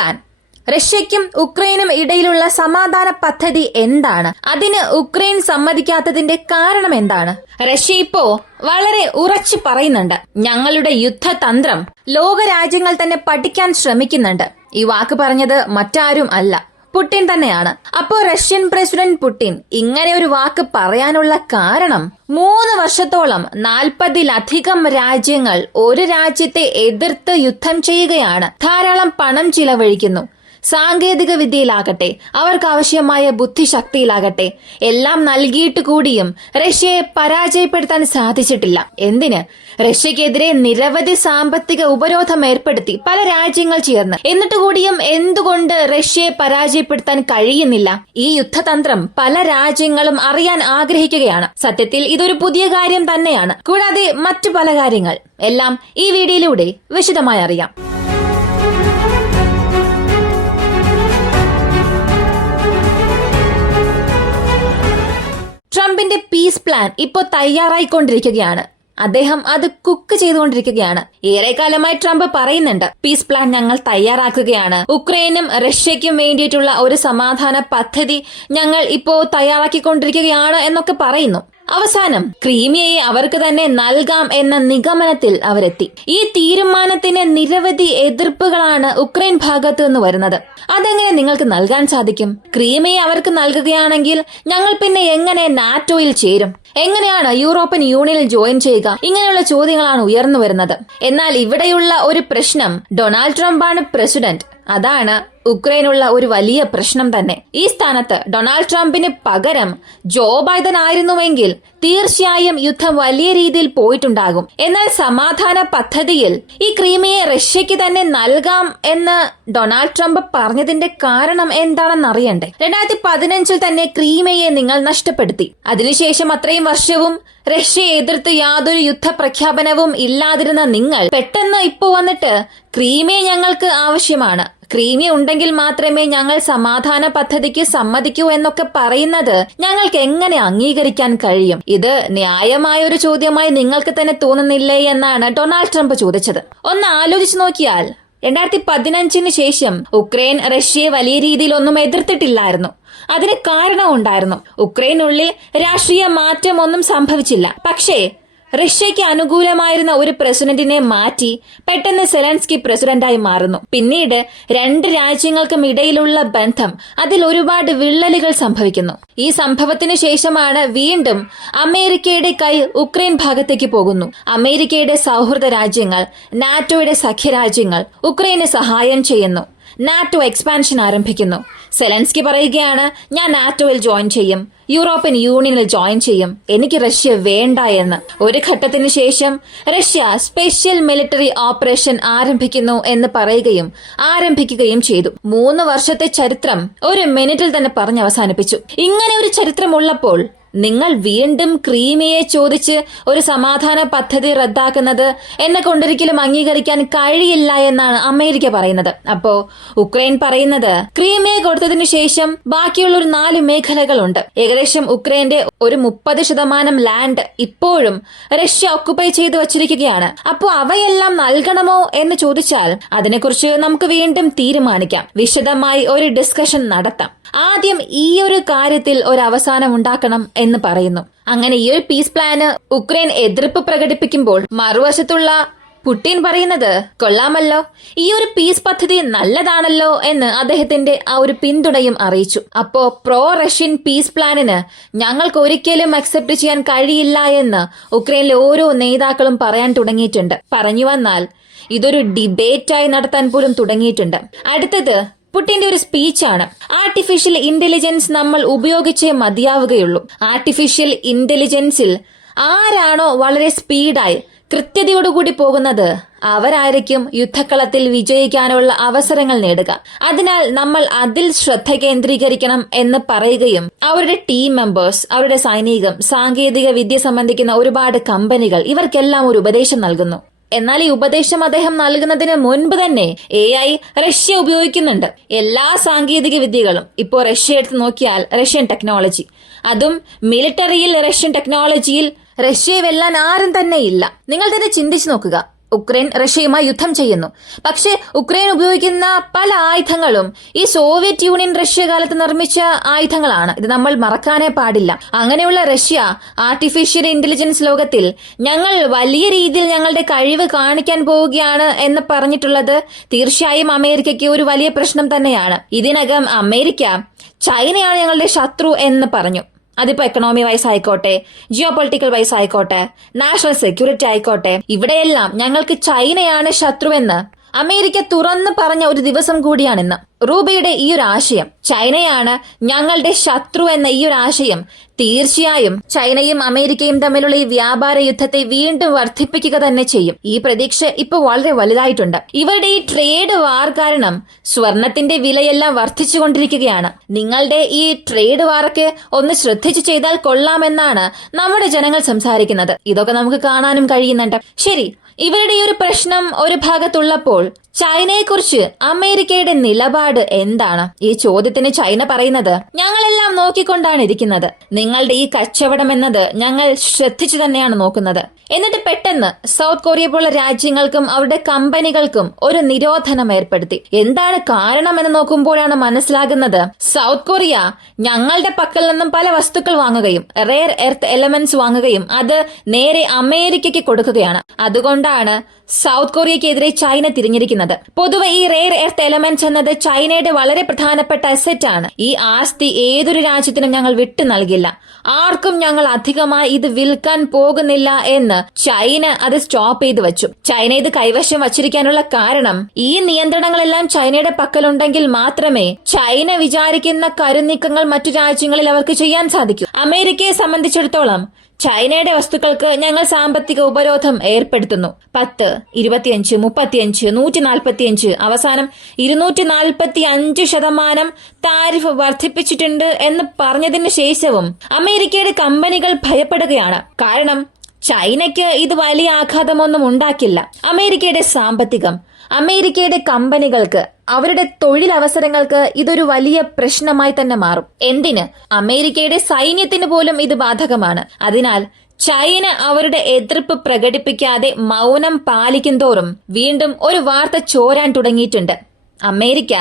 Plan. റഷ്യയ്ക്കും ഉക്രൈനും ഇടയിലുള്ള സമാധാന പദ്ധതി എന്താണ്? അതിന് ഉക്രൈൻ സമ്മതിക്കാത്തതിന്റെ കാരണം എന്താണ്? റഷ്യ ഇപ്പോ വളരെ ഉറച്ചു പറയുന്നുണ്ട്, ഞങ്ങളുടെ യുദ്ധതന്ത്രം ലോകരാജ്യങ്ങൾ തന്നെ പഠിക്കാൻ ശ്രമിക്കുന്നുണ്ട്. ഈ വാക്ക് പറഞ്ഞത് മറ്റാരും അല്ല, പുടിൻ തന്നെയാണ്. അപ്പോ റഷ്യൻ പ്രസിഡന്റ് പുടിൻ ഇങ്ങനെ ഒരു വാക്ക് പറയാനുള്ള കാരണം 3 വർഷത്തോളം 40-ലധികം രാജ്യങ്ങൾ ഒരു രാജ്യത്തെ എതിർത്ത് യുദ്ധം ചെയ്യുകയാണ്. ധാരാളം പണം ചിലവഴിക്കുന്നു. സാങ്കേതിക വിദ്യയിലാകട്ടെ, അവർക്കാവശ്യമായ ബുദ്ധിശക്തിയിലാകട്ടെ, എല്ലാം നൽകിയിട്ട് കൂടിയും റഷ്യയെ പരാജയപ്പെടുത്താൻ സാധിച്ചിട്ടില്ല. എന്തിന്? റഷ്യക്കെതിരെ നിരവധി സാമ്പത്തിക ഉപരോധം ഏർപ്പെടുത്തി പല രാജ്യങ്ങൾ ചേർന്ന്. എന്നിട്ട് കൂടിയും എന്തുകൊണ്ട് റഷ്യയെ പരാജയപ്പെടുത്താൻ കഴിയുന്നില്ല? ഈ യുദ്ധതന്ത്രം പല രാജ്യങ്ങളും അറിയാൻ ആഗ്രഹിക്കുകയാണ്. സത്യത്തിൽ ഇതൊരു പുതിയ കാര്യം തന്നെയാണ്. കൂടാതെ മറ്റു പല കാര്യങ്ങൾ എല്ലാം ഈ വീഡിയോയിലൂടെ വിശദമായി അറിയാം. ട്രംപിന്റെ പീസ് പ്ലാൻ ഇപ്പോൾ തയ്യാറായിക്കൊണ്ടിരിക്കുകയാണ്. അദ്ദേഹം അത് കുക്ക് ചെയ്തുകൊണ്ടിരിക്കുകയാണ്. ഏറെക്കാലമായി ട്രംപ് പറയുന്നുണ്ട്, പീസ് പ്ലാൻ ഞങ്ങൾ തയ്യാറാക്കുകയാണ്, ഉക്രൈനും റഷ്യയ്ക്കും വേണ്ടിയിട്ടുള്ള ഒരു സമാധാന പദ്ധതി ഞങ്ങൾ ഇപ്പോ തയ്യാറാക്കിക്കൊണ്ടിരിക്കുകയാണ് എന്നൊക്കെ പറയുന്നു. അവസാനം ക്രീമിയയെ അവർക്ക് തന്നെ നൽകാം എന്ന നിഗമനത്തിൽ അവരെത്തി. ഈ തീരുമാനത്തിന് നിരവധി എതിർപ്പുകളാണ് ഉക്രൈൻ ഭാഗത്തു നിന്ന് വരുന്നത്. അതെങ്ങനെ നിങ്ങൾക്ക് നൽകാൻ സാധിക്കും? ക്രീമിയെ അവർക്ക് നൽകുകയാണെങ്കിൽ ഞങ്ങൾ പിന്നെ എങ്ങനെ നാറ്റോയിൽ ചേരും? എങ്ങനെയാണ് യൂറോപ്യൻ യൂണിയനിൽ ജോയിൻ ചെയ്യുക? ഇങ്ങനെയുള്ള ചോദ്യങ്ങളാണ് ഉയർന്നു വരുന്നത്. എന്നാൽ ഇവിടെയുള്ള ഒരു പ്രശ്നം, ഡൊണാൾഡ് ട്രംപാണ് പ്രസിഡന്റ്. അതാണ് ഉക്രൈനുള്ള ഒരു വലിയ പ്രശ്നം തന്നെ. ഈ സ്ഥാനത്ത് ഡൊണാൾഡ് ട്രംപിന് പകരം ജോ ബൈഡൻ ആയിരുന്നുവെങ്കിൽ തീർച്ചയായും യുദ്ധം വലിയ രീതിയിൽ പോയിട്ടുണ്ടാകും. എന്നാൽ സമാധാന പദ്ധതിയിൽ ഈ ക്രീമിയെ റഷ്യയ്ക്ക് തന്നെ നൽകാം എന്ന് ഡൊണാൾഡ് ട്രംപ് പറഞ്ഞതിന്റെ കാരണം എന്താണെന്ന് അറിയണ്ടേ? 2015 തന്നെ ക്രീമിയയെ നിങ്ങൾ നഷ്ടപ്പെടുത്തി. അതിനുശേഷം അത്രയും വർഷവും റഷ്യയെ എതിർത്ത് യാതൊരു യുദ്ധ പ്രഖ്യാപനവും ഇല്ലാതിരുന്ന നിങ്ങൾ പെട്ടെന്ന് ഇപ്പോ വന്നിട്ട് ക്രീമിയ ഞങ്ങൾക്ക് ആവശ്യമാണ്, ക്രീമിയ ഉണ്ടെങ്കിൽ മാത്രമേ ഞങ്ങൾ സമാധാന പദ്ധതിക്ക് സമ്മതിക്കൂ എന്നൊക്കെ പറയുന്നത് ഞങ്ങൾക്ക് എങ്ങനെ അംഗീകരിക്കാൻ കഴിയും? ഇത് ന്യായമായ ഒരു ചോദ്യമായി നിങ്ങൾക്ക് തന്നെ തോന്നുന്നില്ലേ എന്നാണ് ഡൊണാൾഡ് ട്രംപ് ചോദിച്ചത്. ഒന്ന് ആലോചിച്ചു നോക്കിയാൽ 2015 ശേഷം ഉക്രൈൻ റഷ്യയെ വലിയ രീതിയിലൊന്നും എതിർത്തിട്ടില്ലായിരുന്നു. അതിന് കാരണമുണ്ടായിരുന്നു. ഉക്രൈനുള്ളിൽ രാഷ്ട്രീയ മാറ്റം ഒന്നും സംഭവിച്ചില്ല. പക്ഷേ റഷ്യയ്ക്ക് അനുകൂലമായിരുന്ന ഒരു പ്രസിഡന്റിനെ മാറ്റി പെട്ടെന്ന് സെലൻസ്കി പ്രസിഡന്റായി മാറുന്നു. പിന്നീട് 2 രാജ്യങ്ങൾക്കും ഇടയിലുള്ള ബന്ധം അതിൽ ഒരുപാട് വിള്ളലുകൾ സംഭവിക്കുന്നു. ഈ സംഭവത്തിന് ശേഷമാണ് വീണ്ടും അമേരിക്കയുടെ കൈ ഉക്രൈൻ ഭാഗത്തേക്ക് പോകുന്നു. അമേരിക്കയുടെ സൗഹൃദ രാജ്യങ്ങൾ, നാറ്റോയുടെ സഖ്യരാജ്യങ്ങൾ ഉക്രൈന് സഹായം ചെയ്യുന്നു. നാറ്റോ എക്സ്പാൻഷൻ ആരംഭിക്കുന്നു. സെലൻസ്കി പറയുകയാണ്, ഞാൻ നാറ്റോയിൽ ജോയിൻ ചെയ്യും, യൂറോപ്യൻ യൂണിയനിൽ ജോയിൻ ചെയ്യും, എനിക്ക് റഷ്യ വേണ്ട എന്ന്. ഒരു ഘട്ടത്തിന് ശേഷം റഷ്യ സ്പെഷ്യൽ മിലിറ്ററി ഓപ്പറേഷൻ ആരംഭിക്കുന്നു എന്ന് ആരംഭിക്കുകയും ചെയ്തു. 3 വർഷത്തെ ചരിത്രം ഒരു മിനിറ്റിൽ തന്നെ പറഞ്ഞ് അവസാനിപ്പിച്ചു. ഇങ്ങനെ ഒരു ചരിത്രമുള്ളപ്പോൾ നിങ്ങൾ വീണ്ടും ക്രീമിയെ ചോദിച്ച് ഒരു സമാധാന പദ്ധതി റദ്ദാക്കുന്നത് എന്നെ കൊണ്ടൊരിക്കലും അംഗീകരിക്കാൻ കഴിയില്ല എന്നാണ് അമേരിക്ക പറയുന്നത്. അപ്പോ ഉക്രൈൻ പറയുന്നത്, ക്രീമിയെ കൊടുത്തതിനു ശേഷം ബാക്കിയുള്ള ഒരു 4 മേഖലകളുണ്ട്. ഏകദേശം ഉക്രൈന്റെ ഒരു 30% ലാൻഡ് ഇപ്പോഴും റഷ്യ ഓക്കുപൈ ചെയ്തു വച്ചിരിക്കുകയാണ്. അപ്പോ അവയെല്ലാം നൽകണമോ എന്ന് ചോദിച്ചാൽ അതിനെക്കുറിച്ച് നമുക്ക് വീണ്ടും തീരുമാനിക്കാം, വിശദമായി ഒരു ഡിസ്കഷൻ നടത്താം. ആദ്യം ഈ ഒരു കാര്യത്തിൽ ഒരു അവസാനം ഉണ്ടാക്കണം എന്ന് പറയുന്നു. അങ്ങനെ ഈ ഒരു പീസ് പ്ലാന് ഉക്രൈൻ എതിർപ്പ് പ്രകടിപ്പിക്കുമ്പോൾ മറുവശത്തുള്ള പുടിൻ പറയുന്നത്, കൊള്ളാമല്ലോ, ഈ ഒരു പീസ് പദ്ധതി നല്ലതാണല്ലോ എന്ന് അദ്ദേഹത്തിന്റെ ആ ഒരു പിന്തുണയും അറിയിച്ചു. അപ്പോ പ്രോ റഷ്യൻ പീസ് പ്ലാനിന് ഞങ്ങൾക്ക് ഒരിക്കലും അക്സെപ്റ്റ് ചെയ്യാൻ കഴിയില്ല എന്ന് ഉക്രൈനിലെ ഓരോ നേതാക്കളും പറയാൻ തുടങ്ങിയിട്ടുണ്ട്. പറഞ്ഞു വന്നാൽ ഇതൊരു ഡിബേറ്റായി നടത്താൻ പോലും തുടങ്ങിയിട്ടുണ്ട്. അടുത്തത് പുടിന്റെ ഒരു സ്പീച്ചാണ്. ആർട്ടിഫിഷ്യൽ ഇന്റലിജൻസ് നമ്മൾ ഉപയോഗിച്ചേ മതിയാവുകയുള്ളൂ. ആർട്ടിഫിഷ്യൽ ഇന്റലിജൻസിൽ ആരാണോ വളരെ സ്പീഡായി കൃത്യതയോടുകൂടി പോകുന്നത് അവരായിരിക്കും യുദ്ധക്കളത്തിൽ വിജയിക്കാനുള്ള അവസരങ്ങൾ നേടുക. അതിനാൽ നമ്മൾ അതിൽ ശ്രദ്ധ കേന്ദ്രീകരിക്കണം എന്ന് പറയുകയും അവരുടെ ടീം മെമ്പേഴ്സ്, അവരുടെ സൈനികം, സാങ്കേതിക വിദ്യ സംബന്ധിക്കുന്ന ഒരുപാട് കമ്പനികൾ ഇവർക്കെല്ലാം ഒരു ഉപദേശം നൽകുന്നു. എന്നാൽ ഈ ഉപദേശം അദ്ദേഹം നൽകുന്നതിന് മുൻപ് തന്നെ AI റഷ്യ ഉപയോഗിക്കുന്നുണ്ട്. എല്ലാ സാങ്കേതിക വിദ്യകളും ഇപ്പോൾ റഷ്യ എടുത്ത് നോക്കിയാൽ റഷ്യൻ ടെക്നോളജി, അതും മിലിറ്ററിയിൽ റഷ്യൻ ടെക്നോളജിയിൽ റഷ്യയെ വെല്ലാൻ ആരും തന്നെ ഇല്ല. നിങ്ങൾ തന്നെ ചിന്തിച്ചു നോക്കുക. ഉക്രൈൻ റഷ്യയുമായി യുദ്ധം ചെയ്യുന്നു. പക്ഷേ ഉക്രൈൻ ഉപയോഗിക്കുന്ന പല ആയുധങ്ങളും ഈ സോവിയറ്റ് യൂണിയൻ റഷ്യ കാലത്ത് നിർമ്മിച്ച ആയുധങ്ങളാണ്. ഇത് നമ്മൾ മറക്കാനേ പാടില്ല. അങ്ങനെയുള്ള റഷ്യ ആർട്ടിഫിഷ്യൽ ഇന്റലിജൻസ് ലോകത്തിൽ ഞങ്ങൾ വലിയ രീതിയിൽ ഞങ്ങളുടെ കഴിവ് കാണിക്കാൻ പോവുകയാണ് എന്ന് പറഞ്ഞിട്ടുള്ളത് തീർച്ചയായും അമേരിക്കയ്ക്ക് ഒരു വലിയ പ്രശ്നം തന്നെയാണ്. ഇതിനകം അമേരിക്ക ചൈനയാണ് ഞങ്ങളുടെ ശത്രു എന്ന് പറഞ്ഞു. അതിപ്പോ എക്കണോമി വൈസ് ആയിക്കോട്ടെ, ജിയോ പൊളിറ്റിക്കൽ വൈസ് ആയിക്കോട്ടെ, നാഷണൽ സെക്യൂരിറ്റി ആയിക്കോട്ടെ, ഇവിടെയെല്ലാം ഞങ്ങൾക്ക് ചൈനയാണ് ശത്രുവെന്ന് അമേരിക്ക തുറന്നു പറഞ്ഞ ഒരു ദിവസം കൂടിയാണിന്ന്. റൂബിയുടെ ഈ ഒരു ആശയം, ചൈനയാണ് ഞങ്ങളുടെ ശത്രു എന്ന ഈ ഒരു ആശയം തീർച്ചയായും ചൈനയും അമേരിക്കയും തമ്മിലുള്ള ഈ വ്യാപാര യുദ്ധത്തെ വീണ്ടും വർദ്ധിപ്പിക്കുക തന്നെ ചെയ്യും. ഈ പ്രതീക്ഷ ഇപ്പൊ വളരെ വലുതായിട്ടുണ്ട്. ഇവരുടെ ഈ ട്രേഡ് വാർ കാരണം സ്വർണത്തിന്റെ വിലയെല്ലാം വർദ്ധിച്ചുകൊണ്ടിരിക്കുകയാണ്. നിങ്ങളുടെ ഈ ട്രേഡ് വാറൊക്കെ ഒന്ന് ശ്രദ്ധിച്ചു ചെയ്താൽ കൊള്ളാമെന്നാണ് നമ്മുടെ ജനങ്ങൾ സംസാരിക്കുന്നത്. ഇതൊക്കെ നമുക്ക് കാണാനും കഴിയുന്നുണ്ട്. ശരി, ഇവരുടെ ഈ ഒരു പ്രശ്നം ഒരു ഭാഗത്തുള്ളപ്പോൾ ചൈനയെക്കുറിച്ച് അമേരിക്കയുടെ നിലപാട് എന്താണ്? ഈ ചോദ്യത്തിന് ചൈന പറയുന്നത്, ഞങ്ങളെല്ലാം നോക്കിക്കൊണ്ടാണ് ഇരിക്കുന്നത്. നിങ്ങളുടെ ഈ കച്ചവടം എന്നത് ഞങ്ങൾ ശ്രദ്ധിച്ചു തന്നെയാണ് നോക്കുന്നത്. എന്നിട്ട് പെട്ടെന്ന് സൗത്ത് കൊറിയ പോലുള്ള രാജ്യങ്ങൾക്കും അവരുടെ കമ്പനികൾക്കും ഒരു നിരോധനം ഏർപ്പെടുത്തി. എന്താണ് കാരണം എന്ന് നോക്കുമ്പോഴാണ് മനസ്സിലാകുന്നത്, സൗത്ത് കൊറിയ ഞങ്ങളുടെ പക്കൽ നിന്നും പല വസ്തുക്കൾ വാങ്ങുകയും റെയർ എർത്ത് എലമെന്റ്സ് വാങ്ങുകയും അത് നേരെ അമേരിക്കയ്ക്ക് കൊടുക്കുകയാണ്. അതുകൊണ്ടാണ് സൗത്ത് കൊറിയക്കെതിരെ ചൈന തിരിഞ്ഞിരിക്കുന്നത്. പൊതുവെ ഈ റെയർ എർത്ത് എലമെന്റ്സ് എന്നത് ചൈനയുടെ വളരെ പ്രധാനപ്പെട്ട അസറ്റ് ആണ്. ഈ ആസ്തി ഏതൊരു രാജ്യത്തിനും ഞങ്ങൾ വിട്ടു നൽകില്ല, ആർക്കും ഞങ്ങൾ അധികമായി ഇത് വിൽക്കാൻ പോകുന്നില്ല എന്ന് ചൈന അത് സ്റ്റോപ്പ് ചെയ്ത് വെച്ചു. ചൈന ഇത് കൈവശം വച്ചിരിക്കാനുള്ള കാരണം, ഈ നിയന്ത്രണങ്ങളെല്ലാം ചൈനയുടെ പക്കലുണ്ടെങ്കിൽ മാത്രമേ ചൈന വിചാരിക്കുന്ന കരുനീക്കങ്ങൾ മറ്റു രാജ്യങ്ങളിൽ അവർക്ക് ചെയ്യാൻ സാധിക്കൂ. അമേരിക്കയെ സംബന്ധിച്ചിടത്തോളം ചൈനയുടെ വസ്തുക്കൾക്ക് ഞങ്ങൾ സാമ്പത്തിക ഉപരോധം ഏർപ്പെടുത്തുന്നു. 10, 25, 35, 145, അവസാനം 245% താരിഫ് വർദ്ധിപ്പിച്ചിട്ടുണ്ട് എന്ന് പറഞ്ഞതിന് ശേഷവും അമേരിക്കയുടെ കമ്പനികൾ ഭയപ്പെടുകയാണ്. കാരണം ചൈനയ്ക്ക് ഇത് വലിയ ആഘാതമൊന്നും ഉണ്ടാക്കില്ല. അമേരിക്കയുടെ സാമ്പത്തികം, അമേരിക്കയുടെ കമ്പനികൾക്ക്, അവരുടെ തൊഴിലവസരങ്ങൾക്ക് ഇതൊരു വലിയ പ്രശ്നമായി തന്നെ മാറും. എന്തിന്, അമേരിക്കയുടെ സൈന്യത്തിന് പോലും ഇത് ബാധകമാണ്. അതിനാൽ ചൈന അവരുടെ എതിർപ്പ് പ്രകടിപ്പിക്കാതെ മൗനം പാലിക്കും തോറും വീണ്ടും ഒരു വാർത്ത ചോരാൻ തുടങ്ങിയിട്ടുണ്ട്. അമേരിക്ക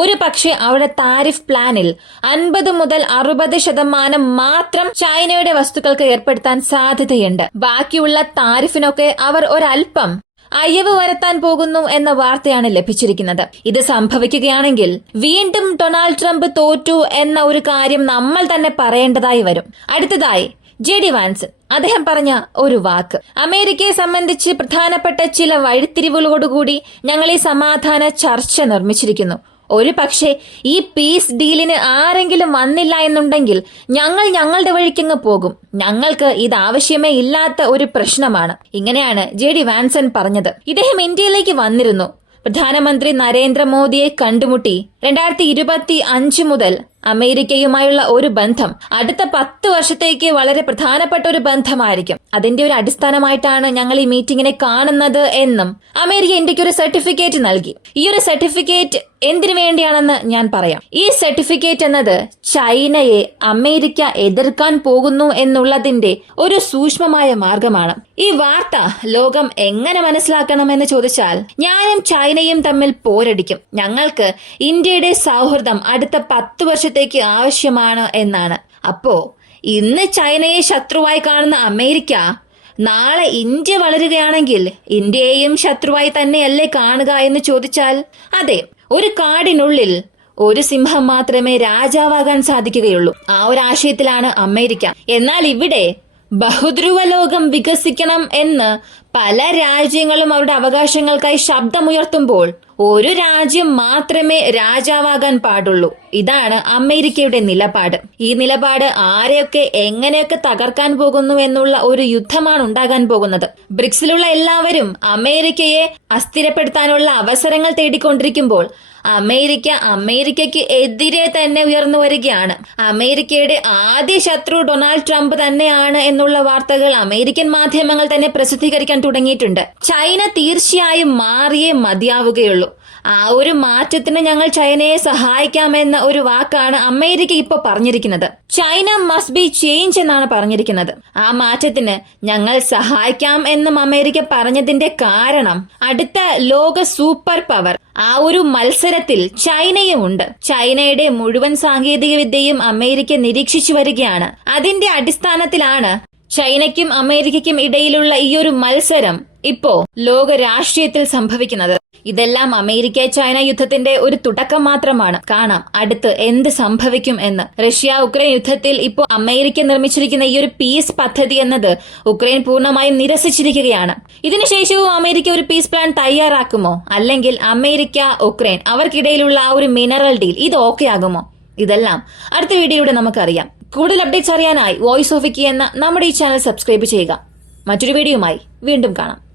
ഒരു പക്ഷേ അവരുടെ താരിഫ് പ്ലാനിൽ 50 മുതൽ 60% മാത്രം ചൈനയുടെ വസ്തുക്കൾക്ക് ഏർപ്പെടുത്താൻ സാധ്യതയുണ്ട്. ബാക്കിയുള്ള താരിഫിനൊക്കെ അവർ ഒരൽപ്പം അയവ് വരുത്താൻ പോകുന്നു എന്ന വാർത്തയാണ് ലഭിച്ചിരിക്കുന്നത്. ഇത് സംഭവിക്കുകയാണെങ്കിൽ വീണ്ടും ഡൊണാൾഡ് ട്രംപ് തോറ്റു എന്ന ഒരു കാര്യം നമ്മൾ തന്നെ പറയേണ്ടതായി വരും. അടുത്തതായി JD വാൻസ്, അദ്ദേഹം പറഞ്ഞ ഒരു വാക്ക്, അമേരിക്കയെ സംബന്ധിച്ച് പ്രധാനപ്പെട്ട ചില വഴിത്തിരിവുകളോടുകൂടി ഞങ്ങൾ ഈ സമാധാന ചർച്ച നിർമ്മിച്ചിരിക്കുന്നു. ഒരു പക്ഷേ ഈ പീസ് ഡീലിന് ആരെങ്കിലും വന്നില്ല എന്നുണ്ടെങ്കിൽ ഞങ്ങൾ ഞങ്ങളുടെ വഴിക്കങ്ങ് പോകും. ഞങ്ങൾക്ക് ഇത് ആവശ്യമേ ഇല്ലാത്ത ഒരു പ്രശ്നമാണ്. ഇങ്ങനെയാണ് JD വാൻസൺ പറഞ്ഞത്. ഇദ്ദേഹം ഇന്ത്യയിലേക്ക് വന്നിരുന്നു. പ്രധാനമന്ത്രി നരേന്ദ്രമോദിയെ കണ്ടുമുട്ടി 2025 മുതൽ അമേരിക്കയുമായുള്ള ഒരു ബന്ധം അടുത്ത 10 വർഷത്തേക്ക് വളരെ പ്രധാനപ്പെട്ട ഒരു ബന്ധമായിരിക്കും. അതിന്റെ ഒരു അടിസ്ഥാനമായിട്ടാണ് ഞങ്ങൾ ഈ മീറ്റിംഗിനെ കാണുന്നത് എന്നും അമേരിക്ക ഇന്ത്യക്ക് ഒരു സർട്ടിഫിക്കറ്റ് നൽകി. ഈ ഒരു സർട്ടിഫിക്കറ്റ് എന്തിനു വേണ്ടിയാണെന്ന് ഞാൻ പറയാം. ഈ സർട്ടിഫിക്കറ്റ് എന്നത് ചൈനയെ അമേരിക്ക എതിർക്കാൻ പോകുന്നു എന്നുള്ളതിന്റെ ഒരു സൂക്ഷ്മമായ മാർഗമാണ്. ഈ വാർത്ത ലോകം എങ്ങനെ മനസ്സിലാക്കണമെന്ന് ചോദിച്ചാൽ, ഞാനും ചൈനയും തമ്മിൽ പോരടിക്കും, ഞങ്ങൾക്ക് ഇന്ത്യയുടെ സൗഹൃദം അടുത്ത 10 വർഷത്തേക്ക് ആവശ്യമാണ് എന്നാണ്. അപ്പോ ഇന്ന് ചൈനയെ ശത്രുവായി കാണുന്ന അമേരിക്ക നാളെ ഇന്ത്യ വളരുകയാണെങ്കിൽ ഇന്ത്യയെയും ശത്രുവായി തന്നെയല്ലേ കാണുക എന്ന് ചോദിച്ചാൽ, അതെ, ഒരു കാടിനുള്ളിൽ ഒരു സിംഹം മാത്രമേ രാജാവാകാൻ സാധിക്കുകയുള്ളൂ. ആ ഒരു ആശയത്തിലാണ് അമേരിക്ക. എന്നാൽ ഇവിടെ ബഹുധ്രുവ ലോകം വികസിക്കണം എന്ന് പല രാജ്യങ്ങളും അവരുടെ അവകാശങ്ങൾക്കായി ശബ്ദമുയർത്തുമ്പോൾ ഒരു രാജ്യം മാത്രമേ രാജാവാകാൻ പാടുള്ളൂ. ഇതാണ് അമേരിക്കയുടെ നിലപാട്. ഈ നിലപാട് ആരെയൊക്കെ എങ്ങനെയൊക്കെ തകർക്കാൻ പോകുന്നു എന്നുള്ള ഒരു യുദ്ധമാണ് ഉണ്ടാകാൻ പോകുന്നത്. ബ്രിക്സിലുള്ള എല്ലാവരും അമേരിക്കയെ അസ്ഥിരപ്പെടുത്താനുള്ള അവസരങ്ങൾ തേടിക്കൊണ്ടിരിക്കുമ്പോൾ അമേരിക്കയ്ക്ക് എതിരെ തന്നെ ഉയർന്നു വരികയാണ്. അമേരിക്കയുടെ ആദ്യ ശത്രു ഡൊണാൾഡ് ട്രംപ് തന്നെയാണ് എന്നുള്ള വാർത്തകൾ അമേരിക്കൻ മാധ്യമങ്ങൾ തന്നെ പ്രസിദ്ധീകരിക്കാൻ തുടങ്ങിയിട്ടുണ്ട്. ചൈന തീർച്ചയായും മാറിയേ മതിയാവുകയുള്ളൂ. ആ ഒരു മാറ്റത്തിന് ഞങ്ങൾ ചൈനയെ സഹായിക്കാമെന്ന ഒരു വാക്കാണ് അമേരിക്ക ഇപ്പോൾ പറഞ്ഞിരിക്കുന്നത്. ചൈന മസ്റ്റ് ബി ചേഞ്ച് എന്നാണ് പറഞ്ഞിരിക്കുന്നത്. ആ മാറ്റത്തിന് ഞങ്ങൾ സഹായിക്കാം എന്നും അമേരിക്ക പറഞ്ഞതിന്റെ കാരണം അടുത്ത ലോക സൂപ്പർ പവർ ആ ഒരു മത്സരത്തിൽ ചൈനയും ഉണ്ട്. ചൈനയുടെ മുഴുവൻ സാങ്കേതിക വിദ്യയും അമേരിക്ക നിരീക്ഷിച്ചു വരികയാണ്. അതിന്റെ അടിസ്ഥാനത്തിലാണ് ചൈനയ്ക്കും അമേരിക്കയ്ക്കും ഇടയിലുള്ള ഈ ഒരു മത്സരം ഇപ്പോ ലോക രാഷ്ട്രീയത്തിൽ സംഭവിക്കുന്നത്. ഇതെല്ലാം അമേരിക്ക ചൈന യുദ്ധത്തിന്റെ ഒരു തുടക്കം മാത്രമാണ്. കാണാം അടുത്ത് എന്ത് സംഭവിക്കും എന്ന്. റഷ്യ ഉക്രൈൻ യുദ്ധത്തിൽ ഇപ്പോൾ അമേരിക്ക നിർമ്മിച്ചിരിക്കുന്ന ഈ ഒരു പീസ് പദ്ധതി എന്നത് ഉക്രൈൻ പൂർണ്ണമായും നിരസിച്ചിരിക്കുകയാണ്. ഇതിനുശേഷവും അമേരിക്ക ഒരു പീസ് പ്ലാൻ തയ്യാറാക്കുമോ, അല്ലെങ്കിൽ അമേരിക്ക ഉക്രൈൻ അവർക്കിടയിലുള്ള ആ ഒരു മിനറൽ ഡീൽ ഇത് ഓക്കെ ആകുമോ? ഇതെല്ലാം അടുത്ത വീഡിയോയിലൂടെ നമുക്കറിയാം. കൂടുതൽ അപ്ഡേറ്റ്സ് അറിയാനായി വോയിസ് ഓഫ് വിക്കി എന്ന നമ്മുടെ ഈ ചാനൽ സബ്സ്ക്രൈബ് ചെയ്യുക. മറ്റൊരു വീഡിയോയുമായി വീണ്ടും കാണാം.